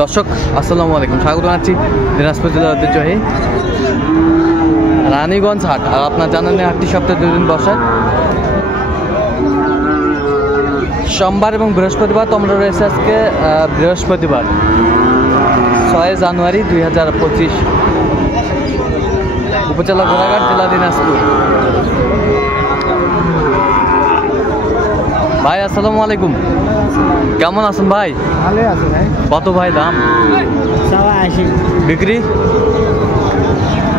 দর্শক আসসালামু আলাইকুম, স্বাগত জানাচ্ছি দিনাজপুর জেলার ঐতিহ্যবাহী রানীগঞ্জ হাট। আর আপনার জানেন হাটটি সপ্তাহে 2 দিন বসে, সোমবার এবং বৃহস্পতিবার। তোমরা রয়েছে আজকে বৃহস্পতিবার 6 জানুয়ারি 2025, উপজেলা ঘোড়াঘাট, জেলা দিনাজপুর। ভাই আসসালামু আলাইকুম, কেমন আছেন ভাই? ভালো আছে ভাই। কত ভাই দাম? 80 বিক্রি?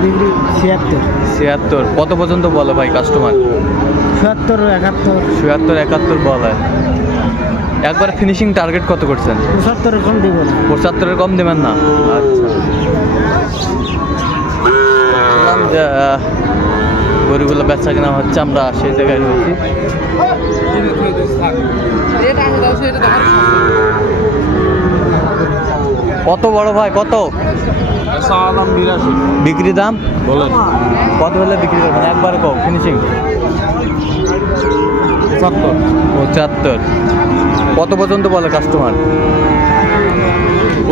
বিক্রি 76। কত পর্যন্ত বলে ভাই কাস্টমার? 77 71 71 বলে। একবার ফিনিশিং টার্গেট কত করছেন? 75 কম দিব না। 75 কম দেবেন না? আচ্ছা, যে গরুগুলো বেচা কেনা হচ্ছে, আমরা সেই জায়গায় রয়েছি। কত বড় ভাই, কত বিক্রি দাম বলেন? কত হলে বিক্রি করবেন? একবার কম ফিনিশিং। 75। কত পর্যন্ত বলে কাস্টমার?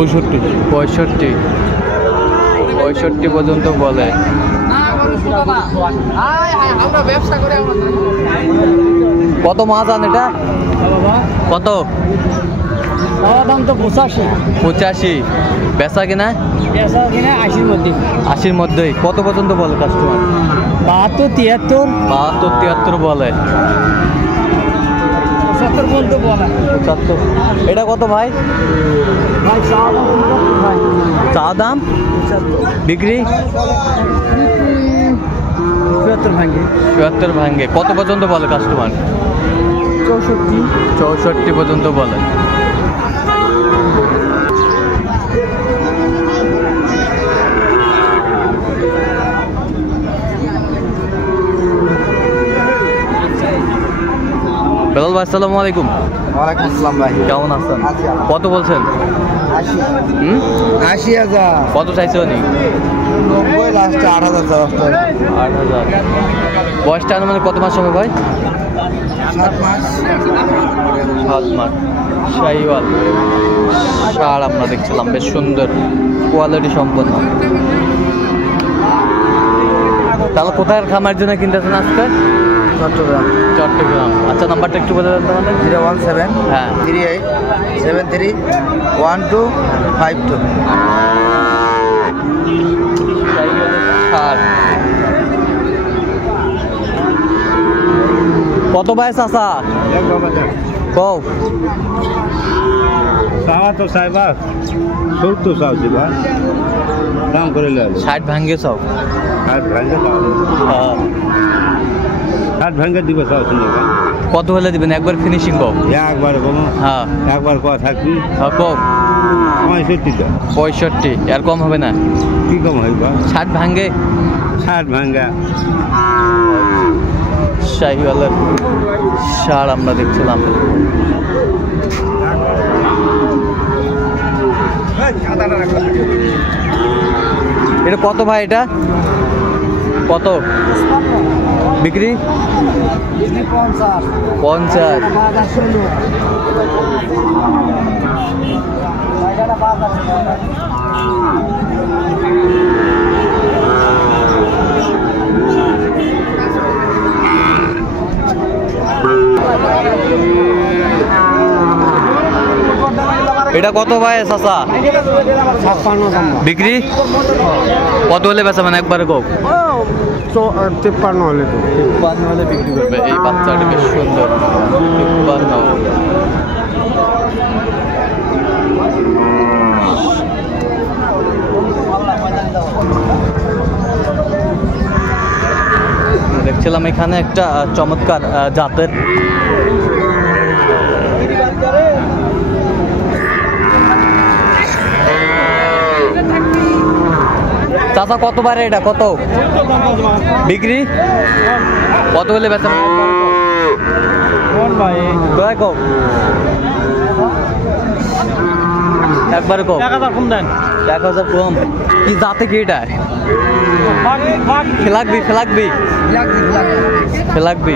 65 পর্যন্ত বলে। কত মাছ আন এটা? কত দাম তো 85। বেচা কিনা? 80-র মধ্যেই। কত পর্যন্ত বলে কাস্টমার? 72-73 বলে। 70 পর্যন্ত বলে। 75। এটা কত ভাই? চা দাম বিক্রি 74 ভাঙ্গে। কত পর্যন্ত বলে কাস্টমার? 64 পর্যন্ত বলে। বেলাল ভাই আসসালামু আলাইকুম। ওয়ালাইকুম আসসালাম ভাই, কেমন আছেন? কত বলছেন? 80,000। কত চাইছে উনি? 90, লাস্টে 8,000। 8,000। বয়সটা মানে কত মাস হবে ভাই? 7 মাস। 7 মাস। শাহিওয়াল ষাঁড় আমরা দেখছিলাম, বেশ সুন্দর কোয়ালিটি সম্পন্ন। তাহলে কোথায় খামার জন্য কিনতেছেন আজকে? চট্টগ্রাম। আচ্ছা, নাম্বারটা একটু বলে দেন তাহলে। 017 হ্যাঁ 38 73 1252। কত ভাই চাচা? কও তো সাহেবা 70 চাও দিবা, দাম করে 60 ভাঙ্গে চাও? 60 ভাঙে দাও। হ্যাঁ 60 ভাঙে দিবে চাও শুনে। কত হলে দিবেন? একবার ফিনিশিং কও। একবার কম। হ্যাঁ একবার কথা থাকবি। হ্যাঁ কও। 65। আর কম হবে না? কি কম হইবা? 60 ভাঙ্গে। 60 ভাঙা। শাহিওয়ালের ষাঁড় আমরা দেখছিলাম। এটা কত ভাই? এটা কত বিক্রি? 50। এটা কত ভাই চাচা? 56 বিক্রি? কত হলে বেচা মানে একবারে কও? 53 হলে। 53 হলে বিক্রি করবে। এই বাচ্চাটা বেশ সুন্দর। 53। দেখছিলাম এখানে একটা চমৎকার জাতের চাচা। কত বারে এটা? কত বিক্রি? কত হলে বেচা? একবারে কম। 1000 কম দেন। 1000 কম। কি জাতে কি এটা? ফেলাকবি ফেলাকবি ফেলাকবি।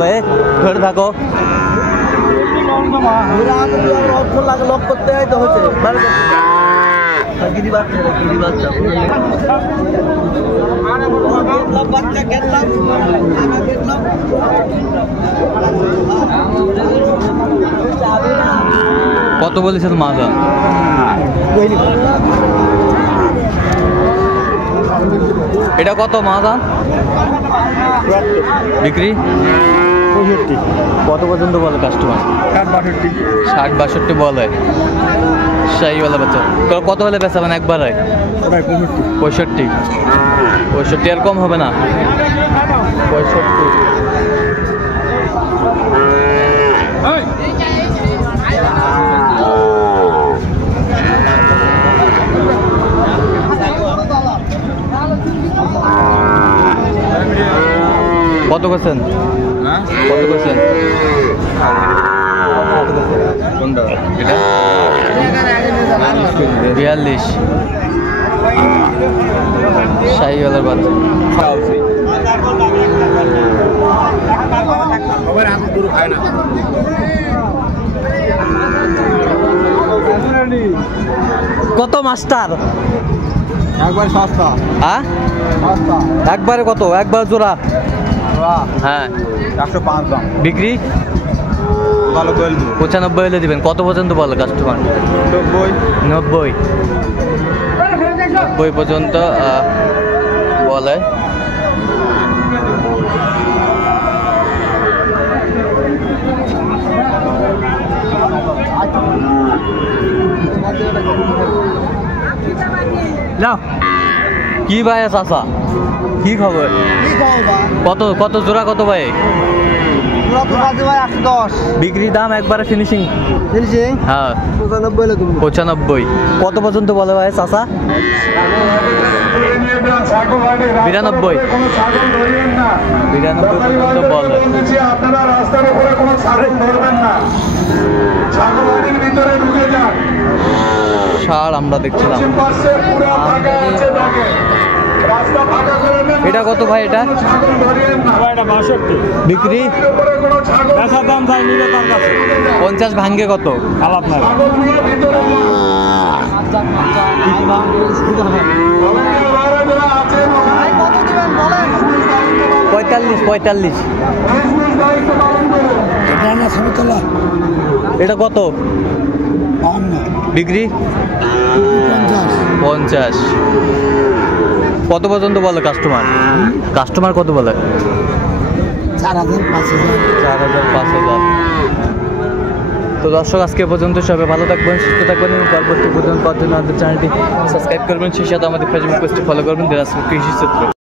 ভাই ধরে থাকো। লক করতে হয় তো হচ্ছে কত বলেছেন মাজা? এটা কত মাজা বিক্রি? 65 কত পর্যন্ত বলে কাস্টমার? 60-62 বলে। শাহিওয়ালা বাচ্চা কত হলে বেচাবেন একবারে? 65 আর কম হবে না? 65। কত করছেন? কত করছেন? এটা 42। শাহিওয়ালার বাচ্চা। কত মাস্টার? একবার সস্তা। হ্যাঁ একবারে কত? একবার জোড়া? হ্যাঁ 105 দাম। বিক্রি? ভালো বলবো 95 হলে দিবেন। কত পর্যন্ত বলে কাস্টমার? 90 পর্যন্ত বলে। কি ভাই চাচা কি খবর? কত কত জোড়া কত ভাই? বিক্রি দাম একবারে ফিনিশিং? হ্যাঁ 95। কত পর্যন্ত বলে ভাই চাচা? 92 পর্যন্ত বলে। আপনারা রাস্তার উপরে কোনো ছাগল ধরবেন না, ছাগলবাড়ির ভিতরে ঢুকে যান। ষাঁড় আমরা দেখছিলাম। এটা কত ভাই? এটা বিক্রি? 50 ভাঙ্গে কত? 45। এটা কত বিক্রি? 50। কত পর্যন্ত বলে কাস্টমার? কাস্টমার কত বলে? 4000-5000। তো দর্শক আজকে পর্যন্ত সবাই ভালো থাকবেন, সুস্থ থাকবেন এবং পরবর্তী পর্যন্ত আমাদের চ্যানেলটি সাবস্ক্রাইব করবেন। সেই সাথে আমাদের ফেসবুক পেজটি ফলো করবেন। কৃষি চিত্র।